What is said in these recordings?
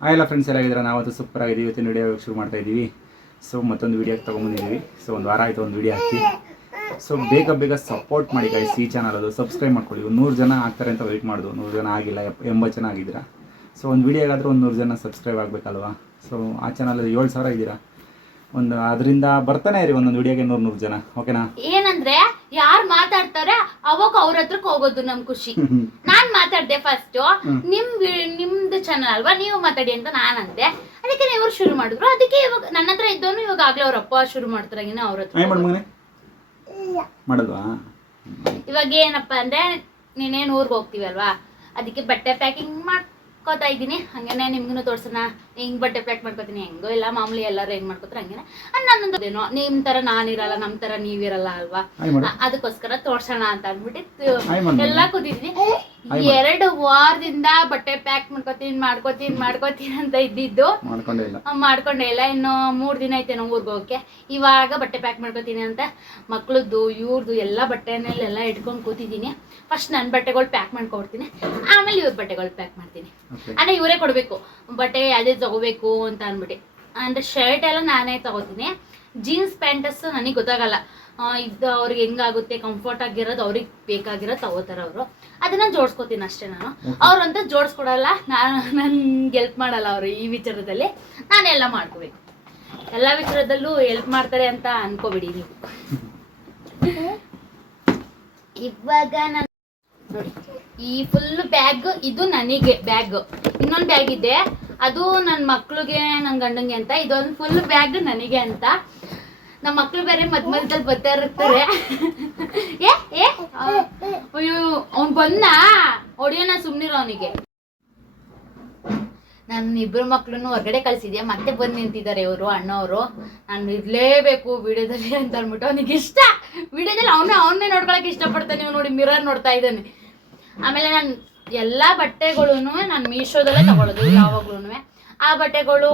ಆ ಎಲ್ಲ ಫ್ರೆಂಡ್ಸ್ ಎಲ್ಲ ಇದ್ದೀರಾ ನಾವತ್ತು ಸೂಪರ್ ಆಗಿದ್ದೀವಿ ಇವತ್ತಿನ ವಿಡಿಯೋ ಶುರು ಮಾಡ್ತಾ ಇದ್ದೀವಿ ಸೊ ಮತ್ತೊಂದು ವಿಡಿಯೋ ತೊಗೊಂಬಂದಿದ್ದೀವಿ ಸೊ ಒಂದು ವಾರ ಆಯಿತು ಒಂದು ವಿಡಿಯೋ ಹಾಕಿ. ಸೊ ಬೇಗ ಬೇಗ ಸಪೋರ್ಟ್ ಮಾಡಿ ಗಾಯ್ಸ್ ಈ ಚಾನಲ್ ಅದು. ಸಬ್ಸ್ಕ್ರೈಬ್ ಮಾಡ್ಕೊಳ್ಳಿ. ಒಂದು ನೂರು ಜನ ಆಗ್ತಾರೆ ಅಂತ ವೆಯ್ಟ್ ಮಾಡೋದು. ನೂರು ಜನ ಆಗಿಲ್ಲ ಎಂಬತ್ತು ಜನ ಆಗಿದ್ದೀರಾ? ಸೊ ಒಂದು ವಿಡಿಯೋಗಾದರೂ ಒಂದು ನೂರು ಜನ ಸಬ್ಸ್ಕ್ರೈಬ್ ಆಗಬೇಕಲ್ವಾ? ಸೊ ಆ ಚಾನಲಲ್ಲಿ ಏಳು ಸಾವಿರ ಇದ್ದೀರಾ? ಒಂದು ಅದರಿಂದ ಬರ್ತಾನೆ ಇರಿ ಒಂದೊಂದು ವಿಡಿಯೋಗೆ ನೂರು ನೂರು ಜನ. ಓಕೆನಾ ಏನಂದ್ರೆ ಯಾರು ಮಾತಾಡ್ತಾರೆ ಅವಾಗ ಅವ್ರ ಹತ್ರಕ್ಕೆ ಹೋಗೋದು ನಮ್ಮ ಖುಷಿ. ಮಾತಾಡ್ದೆ ಫಸ್ಟ್ ನಿಮ್ ನಿಮ್ದು ಚಾನಲ್ ಅಲ್ವಾ? ನೀವು ಮಾತಾಡಿ ಅಂತ ನಾನ್ ಅಂದೆ ಅದಕ್ಕೆ ಇವ್ರು ಶುರು ಮಾಡಿದ್ರು. ಅದಕ್ಕೆ ಇವಾಗ ನನ್ನ ಹತ್ರ ಇದ್ದವನು ಇವಾಗ ಆಗ್ಲೇ ಅವ್ರ ಅಪ್ಪ ಶುರು ಮಾಡ್ತಾರಂಗಿನ ಅವ್ರ ಹತ್ರ. ಏನು ಮಾಡಿ ಮಗನೇ? ಮಾಡಲ್ವಾ? ಇವಾಗ ಏನಪ್ಪ ಅಂದ್ರೆ ನೀನೇನ್ ಊರ್ಗ್ ಹೋಗ್ತೀವಿ ಅಲ್ವಾ ಅದಕ್ಕೆ ಬಟ್ಟೆ ಪ್ಯಾಕಿಂಗ್ ಮಾಡ್ಕೋತಾ ಇದ್ದೀನಿ. ಹಂಗೇನೆ ನಿಮ್ಗೂ ತೋರ್ಸೋಣ. ಹಿಂಗೆ ಬಟ್ಟೆ ಪ್ಯಾಕ್ ಮಾಡ್ಕೋತೀನಿ. ಹೆಂಗೋ ಇಲ್ಲ ಮಾಮೂಲಿ ಎಲ್ಲರೂ ಹೆಂಗ್ ಮಾಡ್ಕೋತಾರೆ ಹಂಗೇನೆ. ನನ್ನೊಂದು ಏನೋ ನಿಮ್ ತರ ನಾನಿರಲ್ಲ ನಮ್ ತರ ನೀವಿರಲ್ಲ ಅಲ್ವಾ? ಅದಕ್ಕೋಸ್ಕರ ತೋರ್ಸೋಣ ಅಂತ ಅಂದ್ಬಿಟ್ಟು ಎಲ್ಲಾ ಕೂತಿದ್ದೀನಿ. ಎರಡು ವಾರದಿಂದ ಬಟ್ಟೆ ಪ್ಯಾಕ್ ಮಾಡ್ಕೋತೀನಿ ಮಾಡ್ಕೋತೀನಿ ಮಾಡ್ಕೋತೀನಿ ಅಂತ ಇದ್ದಿದ್ದು. ಮಾಡ್ಕೊಂಡೇ ಇಲ್ಲ. ಮಾಡ್ಕೊಂಡೆ ಇಲ್ಲ. ಇನ್ನು ಮೂರ್ ದಿನ ಐತೆ ನಾವು ಊರ್ಗ್ ಹೋಗಕ್ಕೆ ಇವಾಗ ಬಟ್ಟೆ ಪ್ಯಾಕ್ ಮಾಡ್ಕೋತೀನಿ ಅಂತ ಮಕ್ಳದ್ದು ಇವ್ರದ್ದು ಎಲ್ಲ ಬಟ್ಟೆನೆಲ್ಲ ಇಟ್ಕೊಂಡು ಕೂತಿದ್ದೀನಿ. ಫಸ್ಟ್ ನನ್ನ ಬಟ್ಟೆಗಳು ಪ್ಯಾಕ್ ಮಾಡ್ಕೊಡ್ತೀನಿ. ಆಮೇಲೆ ಇವ್ರ ಬಟ್ಟೆಗಳು ಪ್ಯಾಕ್ ಮಾಡ್ತೀನಿ. ಅಂದರೆ ಇವರೇ ಕೊಡಬೇಕು. ಬಟ್ಟೆ ಅದೇ ತಗೋಬೇಕು ಅಂತ ಅಂದ್ಬಿಟ್ಟು. ಅಂದ್ರೆ ಶರ್ಟ್ ಎಲ್ಲ ನಾನೇ ತಗೋತೀನಿ. ಜೀನ್ಸ್ ಪ್ಯಾಂಟಸ್ ನನಗೆ ಗೊತ್ತಾಗಲ್ಲ. ಆ, ಇದು ಅವ್ರಿಗೆ ಹೆಂಗಾಗುತ್ತೆ ಕಂಫರ್ಟ್ ಆಗಿರೋದು ಅವ್ರಿಗೆ ಬೇಕಾಗಿರೋದು ತಗೋತಾರೆ ಅವರು. ಅದನ್ನ ಜೋಡಿಸ್ಕೋತೀನಿ ಅಷ್ಟೇ ನಾನು. ಅವ್ರಂತ ಜೋಡಿಸ್ಕೊಡಲ್ಲ. ನಾನು ನನ್ಗೆ ಹೆಲ್ಪ್ ಮಾಡಲ್ಲ ಅವರು ಈ ವಿಚಾರದಲ್ಲಿ. ನಾನೆಲ್ಲ ಮಾಡ್ಕೋಬೇಕು. ಎಲ್ಲ ವಿಚಾರದಲ್ಲೂ ಹೆಲ್ಪ್ ಮಾಡ್ತಾರೆ ಅಂತ ಅನ್ಕೋಬಿಡಿ ನೀವು. ಇವಾಗ ನಾನು ಈ ಫುಲ್ ಬ್ಯಾಗ್ ಇದು ನನಗೆ ಬ್ಯಾಗ್ ಇನ್ನೊಂದು ಬ್ಯಾಗ್ ಇದೆ. ಅದು ನನ್ನ ಮಕ್ಳಿಗೆ ನನ್ನ ಗಂಡಂಗೆ ಅಂತ. ಇದೊಂದು ಫುಲ್ ಬ್ಯಾಗ್ ನನಗೆ ಅಂತ. ನಮ್ಮ ಮಕ್ಳು ಬೇರೆ ಮದ್ ಮಧ್ಯದಲ್ಲಿ ಬರ್ತಾ ಇರ್ತಾರೆ. ಏ ಏ ಅಯ್ಯೋ, ಅವ್ನ್ ಬಂದ ಹೊಡಿಯೋಣ ಸುಮ್ನಿರೋ ಅವನಿಗೆ. ನನ್ನ ಇಬ್ರು ಮಕ್ಳನ್ನು ಹೊರಗಡೆ ಕಳ್ಸಿದ್ಯಾ? ಮತ್ತೆ ಬಂದು ನಿಂತಿದ್ದಾರೆ ಇವರು, ಅಣ್ಣವರು. ನಾನು ಇರ್ಲೇಬೇಕು ವಿಡಿಯೋದಲ್ಲಿ ಅಂತ ಅಂದ್ಬಿಟ್ಟು ಅವನಿಗೆ ಇಷ್ಟ. ವಿಡಿಯೋದಲ್ಲಿ ಅವನೇ ಅವನ್ನೇ ನೋಡ್ಕೊಳಕ್ಕೆ ಇಷ್ಟಪಡ್ತಾನೆ. ನೀವು ನೋಡಿ ಮಿರರ್ ನೋಡ್ತಾ ಇದ್ದಾನೆ. ಆಮೇಲೆ ನಾನು ಎಲ್ಲ ಬಟ್ಟೆಗಳೂ ನಾನು ಮೀಶೋದಲ್ಲೇ ತಗೊಳ್ಳೋದು ಯಾವಾಗ್ಲೂ ಆ ಬಟ್ಟೆಗಳು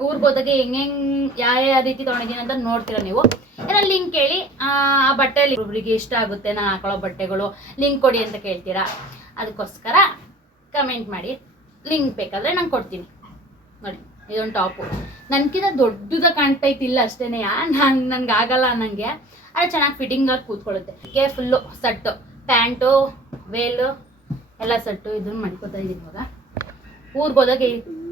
ಊರ್ಗೆ ಹೋದಾಗ ಹೆಂಗ್ ಹೆಂಗ್ ಯಾವ ಯಾವ ರೀತಿ ತೊಗೊಂಡಿದ್ದೀನಿ ಅಂತ ನೋಡ್ತೀರ ನೀವು. ಏನೋ ಲಿಂಕ್ ಕೇಳಿ, ಆ ಬಟ್ಟೆ ಒಬ್ರಿಗೆ ಇಷ್ಟ ಆಗುತ್ತೆ, ನಾನು ಹಾಕೊಳ್ಳೋ ಬಟ್ಟೆಗಳು, ಲಿಂಕ್ ಕೊಡಿ ಅಂತ ಕೇಳ್ತೀರಾ? ಅದಕ್ಕೋಸ್ಕರ ಕಮೆಂಟ್ ಮಾಡಿ, ಲಿಂಕ್ ಬೇಕಾದ್ರೆ ನಾನು ಕೊಡ್ತೀನಿ. ನೋಡಿ, ಇದೊಂದು ಟಾಪು. ನನ್ಕಿಂತ ದೊಡ್ಡದ ಕಾಣ್ತೈತಿ ಇಲ್ಲ ಅಷ್ಟೇನೆ ನಾನು ನನ್ಗೆ ಆಗಲ್ಲ ನನಗೆ ಅದು ಚೆನ್ನಾಗಿ ಫಿಟ್ಟಿಂಗ್ ಆಗಿ ಕೂತ್ಕೊಳ್ಳುತ್ತೆ. ಕೆ ಫುಲ್ಲು ಸಟ್ಟು. ಪ್ಯಾಂಟು, ವೇಲು, ಎಲ್ಲ ಸೆಟ್ಟು ಇದನ್ನ ಮಾಡ್ಕೊತಾ ಇದ್ದೀನಿ ಇವಾಗ. ಊರ್ಗೆ ಹೋದಾಗ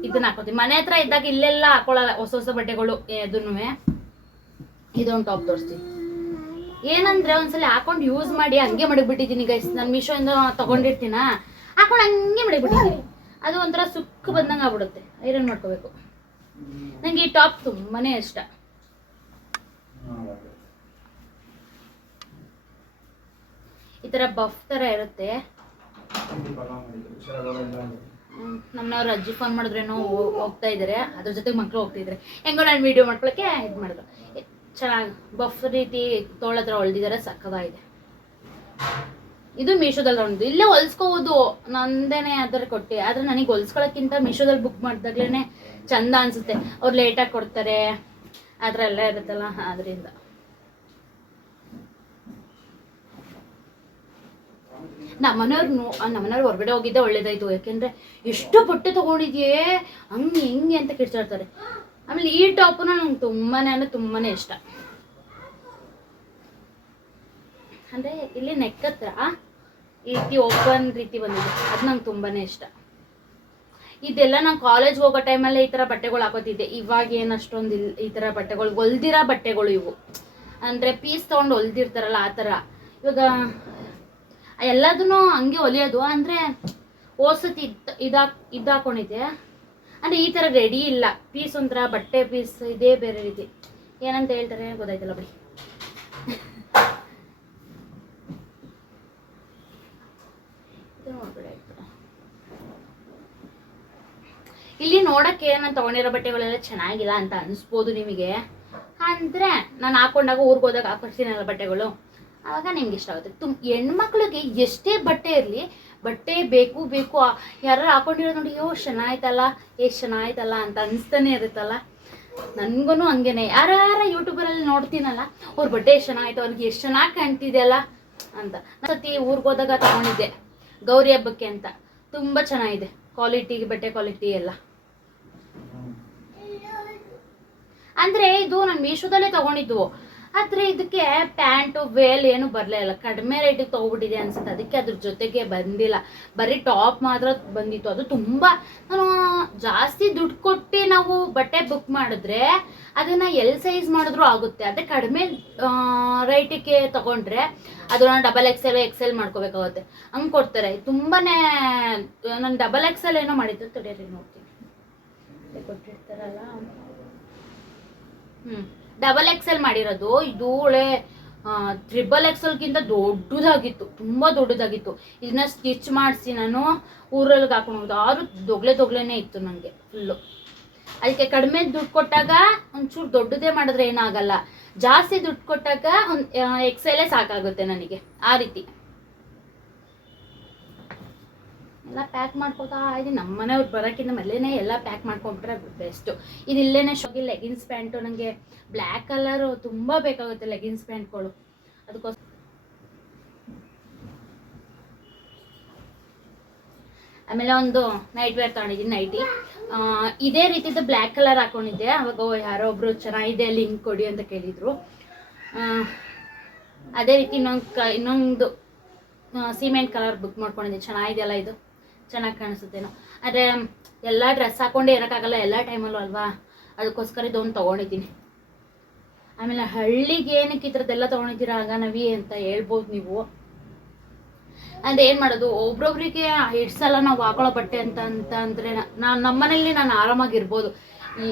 ಇದನ್ನ ಹಾಕೋತೀನಿ. ಮನೆ ಹತ್ರ ಇದ್ದಾಗ ಇಲ್ಲೆಲ್ಲ ಹಾಕೊಳ್ಳಲ್ಲ ಹೊಸ ಹೊಸ ಬಟ್ಟೆಗಳು ಅದನ್ನು ಇದೊಂದು ಟಾಪ್ ತೋರಿಸ್ತೀನಿ. ಏನಂದ್ರೆ ಒಂದ್ಸಲ ಹಾಕೊಂಡು ಯೂಸ್ ಮಾಡಿ, ಹಂಗೆ ಮಡಗ್ಬಿಟ್ಟಿದ್ದೀನಿ ಗೈಸ್ ನಾನು ಮೀಶೋಯಿಂದ ತಗೊಂಡಿರ್ತೀನ? ಹಾಕೊಂಡು ಹಂಗೆ ಮಡಗ್ಬಿಟ್ಟಿದ್ದೀನಿ ಅದು ಒಂಥರ ಸುಕ್ಕು ಬಂದಂಗೆ ಆಗ್ಬಿಡುತ್ತೆ. ಐರನ್ ಮಾಡ್ಕೋಬೇಕು. ನಂಗೆ ಈ ಟಾಪ್ ತುಂಬಾನೇ ಇಷ್ಟ. ಈ ಥರ ಬಫ್ ಥರ ಇರುತ್ತೆ. ನಮ್ಮನವ್ರು ಅಜ್ಜಿ ಫೋನ್ ಮಾಡಿದ್ರೇನೋ ಹೋಗ್ತಾ ಇದ್ದಾರೆ ಅದ್ರ ಜೊತೆಗೆ ಮಕ್ಕಳು ಹೋಗ್ತಿದ್ದಾರೆ ಹೆಂಗೋ ನಾನು ವಿಡಿಯೋ ಮಾಡ್ಕೊಳಕ್ಕೆ ಇದು ಮಾಡಿದ್ರು ಚೆನ್ನಾಗಿ ಬಫ್ ರೀತಿ ತೋಳತ್ರ ಹೊಳ್ದಿದ್ದಾರೆ ಸಕ್ಕದಾಗಿದೆ. ಇದು ಮೀಶೋದಲ್ಲಿ ಒಂದು. ಇಲ್ಲೇ ಹೊಲ್ಸ್ಕೋಬೋದು. ನಂದೇನೆ ಅದರ ಕೊಟ್ಟು. ಆದ್ರೆ ನನಗೆ ಹೊಲ್ಸ್ಕೊಳಕ್ಕಿಂತ ಮೀಶೋದಲ್ಲಿ ಬುಕ್ ಮಾಡಿದಾಗ್ಲೇ ಚಂದ ಅನ್ಸುತ್ತೆ. ಅವ್ರು ಲೇಟಾಗಿ ಕೊಡ್ತಾರೆ. ಆ ಥರ ಎಲ್ಲ ಇರುತ್ತಲ್ಲ ಅದರಿಂದ ನಮ್ಮನೆಯವ್ರು ನೋ ನಮ್ಮನೆಯವ್ರು ಹೊರಗಡೆ ಹೋಗಿದ್ದೆ ಒಳ್ಳೇದಾಯ್ತು, ಯಾಕೆಂದ್ರೆ ಎಷ್ಟು ಬಟ್ಟೆ ತಗೊಂಡಿದ್ಯೇ, ಹಂಗೆ ಹಿಂಗೆ ಅಂತ ಕಿರ್ಚಾಡ್ತಾರೆ. ಆಮೇಲೆ ಈ ಟಾಪು ನಂಗೆ ತುಂಬಾನೇ, ಅಂದ್ರೆ ತುಂಬಾನೇ ಇಷ್ಟ. ಅಂದ್ರೆ ಇಲ್ಲಿ ನೆಕ್ ಹತ್ರ ಈ ರೀತಿ ಓಪನ್ ರೀತಿ ಬಂದಿದೆ, ಅದು ನಂಗೆ ತುಂಬಾನೇ ಇಷ್ಟ. ಇದೆಲ್ಲ ನಾನು ಕಾಲೇಜ್ ಹೋಗೋ ಟೈಮಲ್ಲಿ ಈ ತರ ಬಟ್ಟೆಗಳು ಹಾಕೋತಿದ್ದೆ. ಇವಾಗ ಏನು ಅಷ್ಟೊಂದು ಇಲ್ಲ ಈ ತರ ಬಟ್ಟೆಗಳು, ಹೊಲ್ದಿರೋ ಬಟ್ಟೆಗಳು ಇವು. ಅಂದ್ರೆ ಪೀಸ್ ತೊಗೊಂಡು ಹೊಲ್ದಿರ್ತಾರಲ್ಲ, ಆ ತರ. ಇವಾಗ ಎಲ್ಲದನ್ನು ಹಂಗೆ ಹೊಲಿಯೋದು ಅಂದರೆ ಓಸತಿ ಇದ್ ಇದಾಕ್ ಇದಾಕೊಂಡಿದ್ದೆ ಅಂದರೆ ಈ ಥರ ರೆಡಿ ಇಲ್ಲ. ಪೀಸ್ ಒಂಥರ, ಬಟ್ಟೆ ಪೀಸ್ ಇದೇ ಬೇರೆ ರೀತಿ. ಏನಂತ ಹೇಳ್ತಾರೆ ಗೊತ್ತಾಯ್ತಲ್ಲ ಬಿಡಿ. ಇಲ್ಲಿ ನೋಡಕ್ಕೆ ನಾನು ತಗೊಂಡಿರೋ ಬಟ್ಟೆಗಳೆಲ್ಲ ಚೆನ್ನಾಗಿಲ್ಲ ಅಂತ ಅನಿಸ್ಬೋದು ನಿಮಗೆ. ಅಂದ್ರೆ ನಾನು ಹಾಕೊಂಡಾಗ ಊರಿಗೆ ಹೋದಾಗ ಹಾಕೊಡ್ತೀನಲ್ಲ ಬಟ್ಟೆಗಳು. ಆವಾಗ ನಿಮ್ಗೆ ಇಷ್ಟ ಆಗುತ್ತೆ. ತುಂಬ ಹೆಣ್ಮಕ್ಳಿಗೆ ಎಷ್ಟೇ ಬಟ್ಟೆ ಇರಲಿ ಬಟ್ಟೆ ಬೇಕು ಬೇಕು ಯಾರು ಹಾಕೊಂಡಿರೋದು ನೋಡಿ ಯೋ ಚೆನ್ನಾಯ್ತಲ್ಲ ಎಷ್ಟು ಚೆನ್ನಾಯ್ತಲ್ಲ ಅಂತ ಅನಿಸ್ತಾನೆ ಇರುತ್ತಲ್ಲ. ನನ್ಗೂ ಹಂಗೆನೆ. ಯಾರ ಯೂಟ್ಯೂಬರಲ್ಲಿ ನೋಡ್ತೀನಲ್ಲ ಅವ್ರ ಬಟ್ಟೆ ಎಷ್ಟು ಚೆನ್ನಾಯ್ತು ಅವ್ರಿಗೆ ಎಷ್ಟು ಚೆನ್ನಾಗಿ ಕಾಣ್ತಿದೆಯಲ್ಲ ಅಂತ. ಸತಿ ಊರಿಗೆ ಹೋದಾಗ ತಗೊಂಡಿದ್ದೆ ಗೌರಿ ಹಬ್ಬಕ್ಕೆ ಅಂತ. ತುಂಬ ಚೆನ್ನಾಗಿದೆ ಕ್ವಾಲಿಟಿ ಬಟ್ಟೆ ಕ್ವಾಲಿಟಿ ಎಲ್ಲ. ಅಂದ್ರೆ ಇದು ನಾನು ಮೀಶೋದಲ್ಲೇ ತಗೊಂಡಿದ್ವು ಆದರೆ ಇದಕ್ಕೆ ಪ್ಯಾಂಟು, ವೇಲ್ ಏನು ಬರಲೇ ಇಲ್ಲ. ಕಡಿಮೆ ರೇಟಿಗೆ ತೊಗೊಬಿಟ್ಟಿದೆ ಅನ್ಸುತ್ತೆ. ಅದಕ್ಕೆ ಅದ್ರ ಜೊತೆಗೆ ಬಂದಿಲ್ಲ. ಬರೀ ಟಾಪ್ ಮಾತ್ರ ಬಂದಿತ್ತು. ಅದು ತುಂಬ, ನಾನು ಜಾಸ್ತಿ ದುಡ್ಡು ಕೊಟ್ಟು ನಾವು ಬಟ್ಟೆ ಬುಕ್ ಮಾಡಿದ್ರೆ ಅದನ್ನು ಎಲ್ ಸೈಜ್ ಮಾಡಿದ್ರು ಆಗುತ್ತೆ. ಅದೇ ಕಡಿಮೆ ರೇಟಿಗೆ ತೊಗೊಂಡ್ರೆ ಅದನ್ನ ಡಬಲ್ ಎಕ್ಸ್ ಎಕ್ಸೆಲ್ ಮಾಡ್ಕೋಬೇಕಾಗುತ್ತೆ. ಹಂಗ್ ಕೊಡ್ತಾರೆ. ತುಂಬಾ ನಾನು ಡಬಲ್ ಎಕ್ಸ್ ಎಲ್ ಏನೋ ಮಾಡಿದ್ದು ತಡೆಯರಿ ನೋಡ್ತೀನಿ. ಕೊಟ್ಟಿರ್ತಾರಲ್ಲ. ಹ್ಞೂ ಡಬಲ್ ಎಕ್ಸೆಲ್ ಮಾಡಿರೋದು, ಇದು ಒಳ್ಳೆ ತ್ರಿಬಲ್ ಎಕ್ಸೆಲ್ಗಿಂತ ದೊಡ್ಡದಾಗಿತ್ತು, ತುಂಬ ದೊಡ್ಡದಾಗಿತ್ತು. ಇದನ್ನ ಸ್ಟಿಚ್ ಮಾಡಿಸಿ ನಾನು ಊರಲ್ಲಿ ಹಾಕೊಂಡು ಹೋಗೋದು ಆರು ದೊಗ್ಲೆ ದೊಗ್ಲೆನೇ ಇತ್ತು ನನಗೆ ಫುಲ್ಲು ಅದಕ್ಕೆ ಕಡಿಮೆ ದುಡ್ಡು ಕೊಟ್ಟಾಗ ಒಂಚೂರು ದೊಡ್ಡದೇ ಮಾಡಿದ್ರೆ ಏನಾಗಲ್ಲ. ಜಾಸ್ತಿ ದುಡ್ಡು ಕೊಟ್ಟಾಗ ಒಂದು ಎಕ್ಸೆಲೇ ಸಾಕಾಗುತ್ತೆ ನನಗೆ, ಆ ರೀತಿ. ಎಲ್ಲ ಪ್ಯಾಕ್ ಮಾಡ್ಕೋತಾ ಇದೆ ನಮ್ಮ ಮನೆಯವ್ರು ಬರೋಕ್ಕಿಂತ ಮೊದಲೇ ಎಲ್ಲ ಪ್ಯಾಕ್ ಮಾಡ್ಕೊಂಡ್ಬಿಟ್ರೆ ಬೆಸ್ಟು. ಇದು ಇಲ್ಲೇ ಶೋಗಿ ಲೆಗಿನ್ಸ್ ಪ್ಯಾಂಟು. ನನಗೆ ಬ್ಲ್ಯಾಕ್ ಕಲರು ತುಂಬ ಬೇಕಾಗುತ್ತೆ ಲೆಗಿನ್ಸ್ ಪ್ಯಾಂಟ್ಗಳು. ಅದಕ್ಕೋಸ್ಕರ ಆಮೇಲೆ ಒಂದು ನೈಟ್ ವೇರ್ ತಗೊಂಡಿದ್ದೀನಿ ನೈಟಿ ಇದೇ ರೀತಿದು ಬ್ಲ್ಯಾಕ್ ಕಲರ್ ಹಾಕೊಂಡಿದ್ದೆ. ಅವಾಗ ಯಾರೋ ಒಬ್ರು ಚೆನ್ನಾಗಿದೆ, ಲಿಂಕ್ ಕೊಡಿ ಅಂತ ಕೇಳಿದ್ರು. ಅದೇ ರೀತಿ ಇನ್ನೊಂದು ಇನ್ನೊಂದು ಸಿಮೆಂಟ್ ಕಲರ್ ಬುಕ್ ಮಾಡ್ಕೊಂಡಿದ್ದೆ ಚೆನ್ನಾಗಿದೆಯಲ್ಲ ಇದು? ಚೆನ್ನಾಗಿ ಕಾಣಿಸುತ್ತೇನೋ. ಆದರೆ ಎಲ್ಲ ಡ್ರೆಸ್ ಹಾಕೊಂಡೇ ಇರೋಕ್ಕಾಗಲ್ಲ ಎಲ್ಲ ಟೈಮಲ್ಲೂ ಅಲ್ವಾ? ಅದಕ್ಕೋಸ್ಕರ ಇದೊಂದು ತೊಗೊಂಡಿದ್ದೀನಿ. ಆಮೇಲೆ ಹಳ್ಳಿಗೆ ಏನಕ್ಕೆ ಈ ಥರದ್ದೆಲ್ಲ ತೊಗೊಂಡಿದ್ದೀರಾ ಆಗ ನವಿ ಅಂತ ಹೇಳ್ಬೋದು ನೀವು. ಅಂದ್ರೆ ಏನು ಮಾಡೋದು, ಒಬ್ರೊಬ್ರಿಗೆ ಹಿಡ್ಸಲ್ಲ ನಾವು ಹಾಕೊಳ್ಳೋ ಬಟ್ಟೆ ಅಂತ ಅಂತ ಅಂದರೆ ನಾನು ನಮ್ಮನೇಲಿ ನಾನು ಆರಾಮಾಗಿರ್ಬೋದು ಈ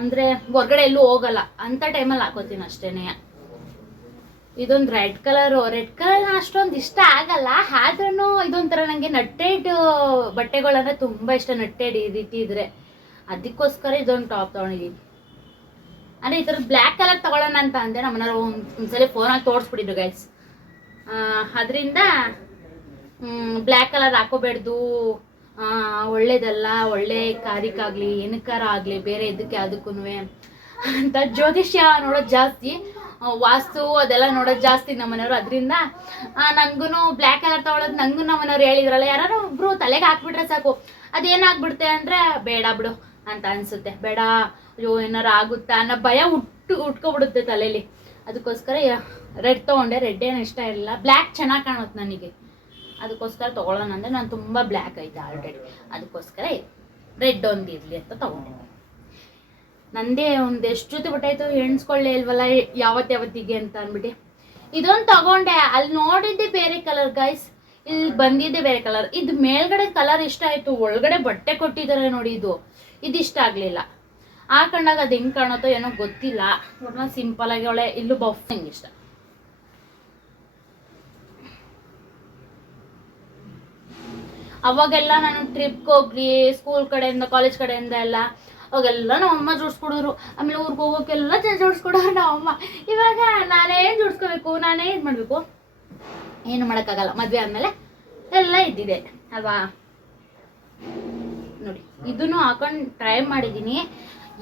ಅಂದರೆ ಹೊರ್ಗಡೆ ಎಲ್ಲೂ ಹೋಗಲ್ಲ. ಅಂಥ ಟೈಮಲ್ಲಿ ಹಾಕೋತೀನಿ ಅಷ್ಟೇನೆ. ಇದೊಂದು ರೆಡ್ ಕಲರು, ರೆಡ್ ಕಲರ್ ಅಷ್ಟೊಂದು ಇಷ್ಟ ಆಗಲ್ಲ. ಆದ್ರೂ ಇದೊಂಥರ ನನಗೆ ನಟ್ಟೆಡ್ ಬಟ್ಟೆಗಳಂದ್ರೆ ತುಂಬ ಇಷ್ಟ ನಟ್ಟೆಡ್ ಈ ರೀತಿ ಇದ್ರೆ. ಅದಕ್ಕೋಸ್ಕರ ಇದೊಂದು ಟಾಪ್ ತೊಗೊಂಡಿದ್ದೀನಿ ಅಂದ್ರೆ ಈ ಬ್ಲಾಕ್ ಬ್ಲ್ಯಾಕ್ ಕಲರ್ ತಗೊಳ್ಳೋಣ ಅಂತ ಅಂದೆ. ನಮ್ಮನೆಯವ್ರು ಒಂದು ಫೋನ್ ಫೋನಲ್ಲಿ ತೋರಿಸ್ಬಿಟ್ಟಿದ್ರು ಗೈಸ್ ಅದರಿಂದ ಬ್ಲ್ಯಾಕ್ ಕಲರ್ ಹಾಕೋಬೇಡ್ದು. ಒಳ್ಳೇದಲ್ಲ, ಒಳ್ಳೆ ಕಾರ್ಯಕ್ಕಾಗಲಿ ಏನಕ್ಕಾರ ಆಗಲಿ, ಬೇರೆ ಇದಕ್ಕೆ ಅದಕ್ಕೂ ಅಂತ ಜ್ಯೋತಿಷ್ಯ ನೋಡೋದು ಜಾಸ್ತಿ. ವಾಸ್ತು ಅದೆಲ್ಲ ನೋಡೋದು ಜಾಸ್ತಿ ನಮ್ಮನೆಯವರು. ಅದರಿಂದ ನನಗೂ ಬ್ಲ್ಯಾಕ್ ಕಲರ್ ತೊಗೊಳೋದು ನನಗೂ ನಮ್ಮನೆಯವ್ರು ಹೇಳಿದ್ರಲ್ಲ ಯಾರು ಒಬ್ರು ತಲೆಗೆ ಹಾಕ್ಬಿಟ್ರೆ ಸಾಕು. ಅದೇನಾಗ್ಬಿಡುತ್ತೆ ಅಂದರೆ, ಬೇಡ ಬಿಡು ಅಂತ ಅನಿಸುತ್ತೆ. ಬೇಡ, ಅಯ್ಯೋ, ಏನಾರು ಆಗುತ್ತಾ ಅನ್ನೋ ಭಯ ಹುಟ್ಟು ಉಟ್ಕೊಬಿಡುತ್ತೆ ತಲೆಯಲ್ಲಿ ಅದಕ್ಕೋಸ್ಕರ ರೆಡ್ ತೊಗೊಂಡೆ. ರೆಡ್ ಏನು ಇಷ್ಟ ಇರಲಿಲ್ಲ. ಬ್ಲ್ಯಾಕ್ ಚೆನ್ನಾಗಿ ಕಾಣುತ್ತೆ ನನಗೆ. ಅದಕ್ಕೋಸ್ಕರ ತೊಗೊಳ್ಳೋಣ ಅಂದರೆ ನಾನು ತುಂಬ ಬ್ಲ್ಯಾಕ್ ಐತೆ ಆಲ್ರೆಡಿ ಅದಕ್ಕೋಸ್ಕರ ರೆಡ್ ಒಂದು ಇರಲಿ ಅಂತ ತೊಗೊಂಡೆ. ನಂದೇ ಒಂದು ಎಷ್ಟು ಜೊತೆ ಬಟ್ಟಾಯ್ತು ಎಣ್ಸ್ಕೊಳ್ಳೇ ಇಲ್ವಲ್ಲ ಯಾವತ್ತು ಯಾವತ್ತಿಗೆ ಅಂತ ಅಂದ್ಬಿಟ್ಟು ಇದೊಂದು ತಗೊಂಡೆ. ಅಲ್ಲಿ ನೋಡಿದ್ದೆ ಬೇರೆ ಕಲರ್ ಗೈಸ್ ಇಲ್ಲಿ ಬಂದಿದ್ದೆ ಬೇರೆ ಕಲರ್ ಇದು ಮೇಲ್ಗಡೆ ಕಲರ್ ಇಷ್ಟ ಆಯ್ತು. ಒಳಗಡೆ ಬಟ್ಟೆ ಕೊಟ್ಟಿದ್ದಾರೆ ನೋಡಿ ಇದು. ಇದು ಇಷ್ಟ ಆಗಲಿಲ್ಲ. ಕಂಡಾಗ ಅದು ಹೆಂಗ್ ಕಾಣುತ್ತೋ ಏನೋ ಗೊತ್ತಿಲ್ಲ. ಸಿಂಪಲ್ ಆಗಿ ಒಳ್ಳೆ, ಇಲ್ಲೂ ಬಫ್ ನಂಗೆ ಇಷ್ಟ. ಅವಾಗೆಲ್ಲ ನಾನು ಟ್ರಿಪ್ಗೆ ಹೋಗ್ಲಿ ಸ್ಕೂಲ್ ಕಡೆಯಿಂದ ಕಾಲೇಜ್ ಕಡೆಯಿಂದ ಎಲ್ಲ ಅವಾಗೆಲ್ಲ ನಮ್ಮ ಅಮ್ಮ ಜೋಡಿಸ್ಕೊಡೋರು. ಆಮೇಲೆ ಊರಿಗೆ ಹೋಗೋಕ್ಕೆಲ್ಲ ಜೋಡಿಸ್ಕೊಡೋರು ನಮ್ಮ ಅಮ್ಮ. ಇವಾಗ ನಾನೇ ಜೋಡಿಸ್ಕೋಬೇಕು, ನಾನೇ ಇದು ಮಾಡಬೇಕು. ಏನು ಮಾಡೋಕ್ಕಾಗಲ್ಲ. ಮದುವೆ ಆದಮೇಲೆ ಎಲ್ಲ ಇದ್ದಿದೆ. ಅಲ್ವಾ? ನೋಡಿ, ಇದನ್ನು ಹಾಕೊಂಡು ಟ್ರೈ ಮಾಡಿದ್ದೀನಿ.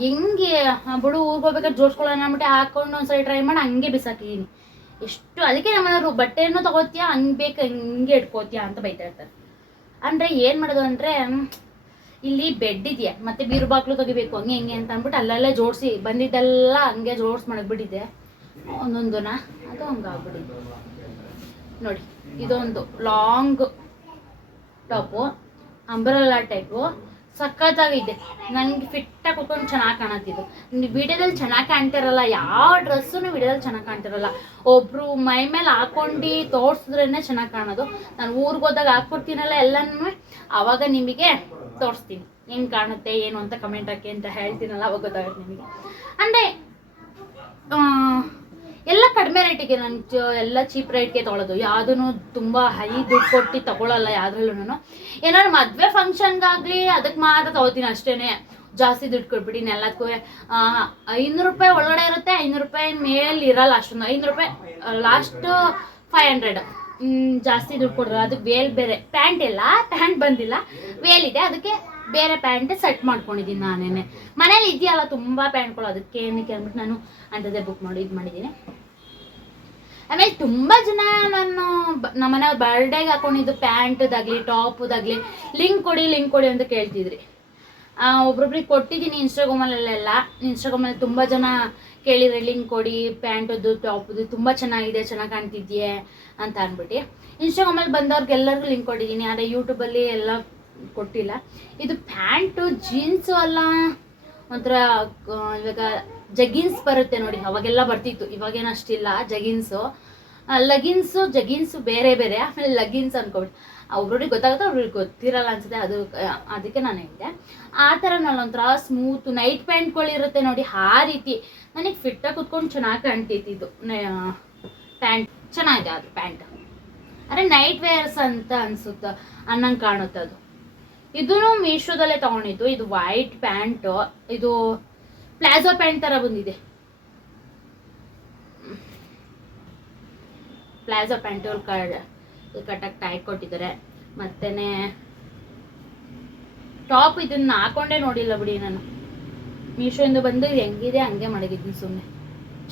ಹೆಂಗೆ ಬಿಡು ಊರಿಗೆ ಹೋಗ್ಬೇಕಾದ್ರೆ ಜೋಡಿಸ್ಕೊಳ್ಳೋಣ ಅಂದ್ಬಿಟ್ಟು ಹಾಕೊಂಡು ಒಂದ್ಸರಿ ಟ್ರೈ ಮಾಡಿ, ಹಂಗೆ ಬಿಸಾಕಿದ್ದೀನಿ ಎಷ್ಟು, ಅದಕ್ಕೆ ನಮ್ಮನೆಯವರು ಬಟ್ಟೆಯನ್ನು ತಗೋತೀಯಾ? ಹಂಗೆ ಬೇಕು, ಹಂಗೆ ಇಟ್ಕೋತೀಯಾ ಅಂತ ಬೈತಾ ಇರ್ತಾರೆ. ಅಂದರೆ ಏನು ಮಾಡೋದು ಅಂದರೆ ಇಲ್ಲಿ ಬೆಡ್ ಇದೆಯಾ? ಮತ್ತೆ ಬೀರು ಬಾಗ್ಲು ತೆಗಿಬೇಕು, ಹಂಗೆ ಹಿಂಗೆ ಅಂತ ಅಂದ್ಬಿಟ್ಟು ಅಲ್ಲಲ್ಲೇ ಜೋಡಿಸಿ, ಬಂದಿದ್ದೆಲ್ಲ ಹಂಗೆ ಜೋಡಿಸಿ ಮಡಗ್ಬಿಟ್ಟಿದ್ದೆ. ಒಂದೊಂದನ್ನ ಅದು ಹಂಗಾಗ್ಬಿಟ್ಟಿದೆ ನೋಡಿ, ಇದೊಂದು ಲಾಂಗ್ ಟಾಪು ಅಂಬ್ರಲ್ಲ ಟೈಪು ಸಖತ್ತಾಗಿದೆ ನನಗೆ ಫಿಟ್ಟಾಗಿ ಕುತ್ಕೊಂಡು ಚೆನ್ನಾಗಿ ಕಾಣತ್ತಿದ್ದು ವಿಡಿಯೋದಲ್ಲಿ ಚೆನ್ನಾಗಿ ಕಾಣ್ತಿರಲ್ಲ, ಯಾವ ಡ್ರೆಸ್ಸು ವಿಡಿಯೋದಲ್ಲಿ ಚೆನ್ನಾಗಿ ಕಾಣ್ತಿರಲ್ಲ. ಒಬ್ರು ಮೈ ಮೇಲೆ ಹಾಕೊಂಡು ತೋರಿಸಿದ್ರೇ ಚೆನ್ನಾಗಿ ಕಾಣೋದು. ನಾನು ಊರಿಗೆ ಹೋದಾಗ ಹಾಕ್ಕೊಡ್ತೀನಲ್ಲ ಎಲ್ಲನೂ ಆವಾಗ ನಿಮಗೆ ತೋರಿಸ್ತೀನಿ. ಹೆಂಗೆ ಕಾಣುತ್ತೆ, ಏನು ಅಂತ ಕಮೆಂಟ್ ಹಾಕಿ ಅಂತ ಹೇಳ್ತೀನಲ್ಲ, ಅವಾಗ ಗೊತ್ತಾಗುತ್ತೆ ನಿಮಗೆ. ಅಂದರೆ ಎಲ್ಲ ಕಡಿಮೆ ರೇಟಿಗೆ ನಾನು ಎಲ್ಲ ಚೀಪ್ ರೇಟ್ಗೆ ತೊಗೊಳೋದು. ಯಾವುದೂ ತುಂಬ ಹೈ ದುಡ್ಡು ಕೊಟ್ಟು ತೊಗೊಳಲ್ಲ ಯಾವುದ್ರಲ್ಲೂ ಏನಾದ್ರು ಮದುವೆ ಫಂಕ್ಷನ್ಗಾಗಲಿ ಅದಕ್ಕೆ ಮಾತ್ರ ತಗೋತೀನಿ ಅಷ್ಟೇ ಜಾಸ್ತಿ ದುಡ್ಡು ಕೊಟ್ಬಿಡಿ ಎಲ್ಲದಕ್ಕೂ ಐನೂರು ರೂಪಾಯಿ ಒಳಗಡೆ ಇರುತ್ತೆ, ಐನೂರು ರೂಪಾಯಿ ಮೇಲೆ ಇರಲ್ಲ ಅಷ್ಟೊಂದು. ಐನೂರು ರೂಪಾಯಿ ಲಾಸ್ಟ್ ಫೈವ್ ಹಂಡ್ರೆಡ್ ಜಾಸ್ತಿ ದುಡ್ಡು ಕೊಡೋದು ಅದಕ್ಕೆ ವೇಲ್ ಬೇರೆ ಪ್ಯಾಂಟ್ ಇಲ್ಲ, ಪ್ಯಾಂಟ್ ಬಂದಿಲ್ಲ. ವೇಲ್ ಇದೆ, ಅದಕ್ಕೆ ಬೇರೆ ಪ್ಯಾಂಟ್ ಸೆಟ್ ಮಾಡ್ಕೊಂಡಿದ್ದೀನಿ ನಾನೇನೆ. ಮನೇಲಿ ಇದೆಯಲ್ಲ, ತುಂಬ ಪ್ಯಾಂಟ್ಗಳು. ಅದಕ್ಕೆ ಏನಕ್ಕೆ ಅಂದ್ಬಿಟ್ಟು ನಾನು ಅಂಥದ್ದೇ ಬುಕ್ ಮಾಡಿ, ಇದು ಮಾಡಿದ್ದೀನಿ. ಆಮೇಲೆ ತುಂಬ ಜನ ನಾನು ನಮ್ಮನೆ ನಮ್ಮ ಮನೆ ಬರ್ಡೇಗೆ ಹಾಕೊಂಡಿದ್ದು ಪ್ಯಾಂಟ್ದಾಗಲಿ ಟಾಪದಾಗಲಿ ಲಿಂಕ್ ಕೊಡಿ ಲಿಂಕ್ ಕೊಡಿ ಅಂತ ಕೇಳ್ತಿದ್ರಿ. ಒಬ್ರೊಬ್ರಿಗೆ ಕೊಟ್ಟಿದ್ದೀನಿ ಇನ್ಸ್ಟಾಗ್ರಾಮಲ್ಲೆಲ್ಲ ಇನ್ಸ್ಟಾಗ್ರಾಮಲ್ಲಿ ತುಂಬ ಜನ ಕೇಳಿದ್ರೆ ಲಿಂಕ್ ಕೊಡಿ ಪ್ಯಾಂಟದ್ದು ಟಾಪದ್ದು ತುಂಬ ಚೆನ್ನಾಗಿದೆ, ಚೆನ್ನಾಗಿ ಕಾಣ್ತಿದ್ಯೆ ಅಂತ ಅಂದ್ಬಿಟ್ಟು. ಇನ್ಸ್ಟಾಗ್ರಾಮಲ್ಲಿ ಬಂದವ್ರಿಗೆಲ್ಲರಿಗೂ ಲಿಂಕ್ ಕೊಟ್ಟಿದ್ದೀನಿ. ಆದರೆ ಯೂಟ್ಯೂಬಲ್ಲಿ ಎಲ್ಲ ಕೊಟ್ಟಿಲ್ಲ. ಇದು ಪ್ಯಾಂಟು ಜೀನ್ಸು ಅಲ್ಲ. ಒಂಥರ ಇವಾಗ ಜಗಿನ್ಸ್ ಬರುತ್ತೆ ನೋಡಿ, ಅವಾಗೆಲ್ಲ ಬರ್ತಿತ್ತು. ಇವಾಗೇನು ಅಷ್ಟಿಲ್ಲ ಜಗಿನ್ಸು ಲಗಿನ್ಸು ಜಗಿನ್ಸು ಬೇರೆ ಬೇರೆ. ಆಮೇಲೆ ಲಗಿನ್ಸ್ ಅನ್ಕೊಬಿಟ್ಟು ಅವ್ರಿಗೆ ಗೊತ್ತಾಗುತ್ತೆ ಅವ್ರಿಗೆ ಗೊತ್ತಿರಲ್ಲ ಅನ್ಸುತ್ತೆ. ಅದು ಅದಕ್ಕೆ ನಾನು ಹೇಳಿದೆ. ಆ ಥರ ನಾನು ಒಂಥರ ಸ್ಮೂತ್ ನೈಟ್ ಪ್ಯಾಂಟ್ಗಳಿರುತ್ತೆ ನೋಡಿ, ಆ ರೀತಿ. ನನಗೆ ಫಿಟ್ಟಾಗಿ ಕುತ್ಕೊಂಡು ಚೆನ್ನಾಗಿ ಕಾಣ್ತೈತಿ ಇದು ಪ್ಯಾಂಟ್ ಚೆನ್ನಾಗಿದೆ ಅದು ಪ್ಯಾಂಟ್ ಅರೆ ನೈಟ್ ವೇರ್ಸ್ ಅಂತ ಅನ್ಸುತ್ತೆ. ಅನ್ನಂಗೆ ಕಾಣುತ್ತೆ ಅದು. ಇದೂ ಮೀಶೋದಲ್ಲೇ ತಗೊಂಡಿದ್ದು. ಇದು ವೈಟ್ ಪ್ಯಾಂಟು ಇದು ಪ್ಲಾಜೋ ಪ್ಯಾಂಟ್ ಥರ ಬಂದಿದೆ. ಪ್ಲಾಜೋ ಪ್ಯಾಂಟು ಕಟ್ಟಕ್ಕೆ ಟೈಟ್ ಕೊಟ್ಟಿದ್ದಾರೆ. ಮತ್ತೇನೆ ಟಾಪ್ ಇದನ್ನ ಹಾಕೊಂಡೇ ನೋಡಿಲ್ಲ ಬಿಡಿ ನಾನು. ಮೀಶೋಯಿಂದ ಬಂದು ಇದು ಹೆಂಗಿದೆ, ಹಂಗೆ ಮಡಗಿದ್ದೀನಿ ಸುಮ್ಮನೆ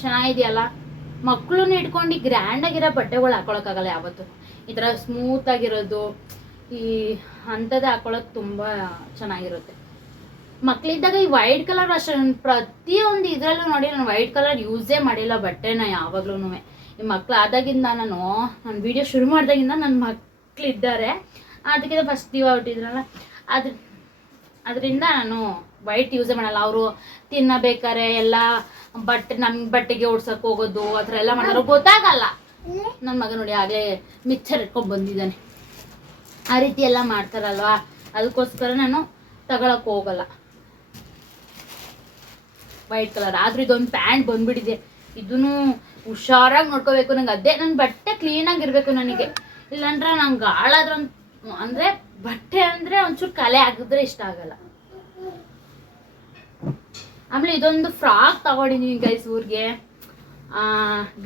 ಚೆನ್ನಾಗಿದೆಯಲ್ಲ? ಮಕ್ಕಳನ್ನ ಇಟ್ಕೊಂಡು ಗ್ರ್ಯಾಂಡ್ ಆಗಿರೋ ಬಟ್ಟೆಗಳು ಹಾಕೊಳಕ್ಕಾಗಲ್ಲ ಯಾವತ್ತು. ಈ ಥರ ಸ್ಮೂತ್ ಆಗಿರೋದು, ಈ ಅಂಥದ್ದು ಹಾಕೊಳಕ್ ತುಂಬ ಚೆನ್ನಾಗಿರುತ್ತೆ. ಮಕ್ಳಿದ್ದಾಗ ಈ ವೈಟ್ ಕಲರ್ ಅಷ್ಟೇ ನಾನು ಪ್ರತಿಯೊಂದು ಇದರಲ್ಲೂ ನೋಡಿ, ನಾನು ವೈಟ್ ಕಲರ್ ಯೂಸೇ ಮಾಡಿಲ್ಲ ಬಟ್ಟೆನ ಯಾವಾಗ್ಲೂ ಈ ಮಕ್ಳು ಆದಾಗಿಂದ ನಾನು ನಾನು ವಿಡಿಯೋ ಶುರು ಮಾಡಿದಾಗಿಂದ ನನ್ನ ಮಕ್ಳಿದ್ದಾರೆ. ಅದಕ್ಕಿಂತ ಫಸ್ಟ್ ನೀವು ಹೊಟ್ಟಿದ್ರಲ್ಲ ಅದ್ರ ಅದರಿಂದ ನಾನು ವೈಟ್ ಯೂಸೇ ಮಾಡಲ್ಲ. ಅವರು ತಿನ್ನಬೇಕಾರೆ ಎಲ್ಲ ಬಟ್ಟೆ ನಮ್ಮ ಬಟ್ಟೆಗೆ ಓಡ್ಸಕ್ಕೆ ಹೋಗೋದು, ಆ ಥರ ಎಲ್ಲ ಮಾಡೋರು ಗೊತ್ತಾಗಲ್ಲ. ನನ್ನ ಮಗ ನೋಡಿ ಆಗಲೇ ಮಿಕ್ಸರ್ ಇಟ್ಕೊಂಡು ಬಂದಿದ್ದಾನೆ. ಆ ರೀತಿ ಎಲ್ಲ ಮಾಡ್ತಾರಲ್ವಾ? ಅದಕ್ಕೋಸ್ಕರ ನಾನು ತಗೊಳಕ್ ಹೋಗಲ್ಲ. ವೈಟ್ ಕಲರ್ ಆದ್ರೂ ಇದೊಂದು ಪ್ಯಾಂಟ್ ಬಂದ್ಬಿಟ್ಟಿದೆ. ಇದನ್ನು ಹುಷಾರಾಗಿ ನೋಡ್ಕೋಬೇಕು. ನಂಗೆ ಅದೇ ನನ್ನ ಬಟ್ಟೆ ಕ್ಲೀನಾಗಿ ಇರಬೇಕು ನನಗೆ. ಇಲ್ಲಾಂದ್ರೆ ನಂಗೆ ಹಾಳಾದ್ರೆ ಅಂದ್ರೆ ಬಟ್ಟೆ ಅಂದರೆ ಒಂಚೂರು ಕಲೆ ಆಗಿದ್ರೆ ಇಷ್ಟ ಆಗಲ್ಲ. ಆಮೇಲೆ ಇದೊಂದು ಫ್ರಾಕ್ ತಗೊಂಡಿದ್ದೀನಿ ಗೈಸ್ ಊರಿಗೆ.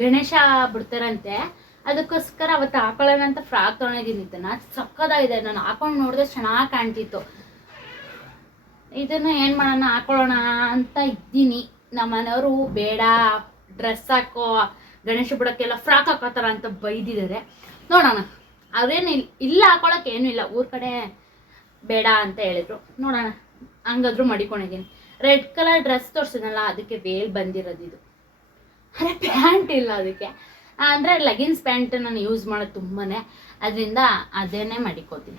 ಗಣೇಶ ಬಿಡ್ತಾರಂತೆ. ಅದಕ್ಕೋಸ್ಕರ ಅವತ್ತು ಹಾಕೊಳ್ಳೋಣ ಅಂತ ಫ್ರಾಕ್ ತೊಗೊಂಡಿದ್ದೀನಿ ಸಕ್ಕದಾಗಿದೆ. ನಾನು ಹಾಕೊಂಡು ನೋಡಿದ್ರೆ ಚೆನ್ನಾಗಿ ಕಾಣ್ತಿತ್ತು. ಇದನ್ನ ಏನು ಮಾಡೋಣ, ಹಾಕೊಳ್ಳೋಣ ಅಂತ ಇದ್ದೀನಿ. ನಮ್ಮ ಬೇಡ. ಡ್ರೆಸ್ ಹಾಕೋ, ಗಣೇಶ ಬಿಡೋಕ್ಕೆಲ್ಲ ಫ್ರಾಕ್ ಹಾಕೋತಾರ ಅಂತ ಬೈದಿದ್ದಾರೆ. ನೋಡೋಣ. ಅವ್ರೇನು ಇಲ್- ಇಲ್ಲ ಹಾಕೊಳಕ್ಕೆ ಏನೂ ಇಲ್ಲ. ಊರ ಕಡೆ ಬೇಡ ಅಂತ ಹೇಳಿದ್ರು. ನೋಡೋಣ. ಹಂಗಾದ್ರೂ ಮಡಿಕೊಂಡಿದ್ದೀನಿ ರೆಡ್ ಕಲರ್ ಡ್ರೆಸ್ ತೋರಿಸಿದ್ನಲ್ಲ, ಅದಕ್ಕೆ ವೇಲ್ ಬಂದಿರೋದು ಇದು. ಅರೆ ಪ್ಯಾಂಟ್ ಇಲ್ಲ ಅದಕ್ಕೆ. ಅಂದರೆ ಲಗಿನ್ಸ್ ಪ್ಯಾಂಟ್ ನಾನು ಯೂಸ್ ಮಾಡೋದು ತುಂಬಾ ಅದರಿಂದ ಅದೇನೇ ಮಡಿಕೋತೀನಿ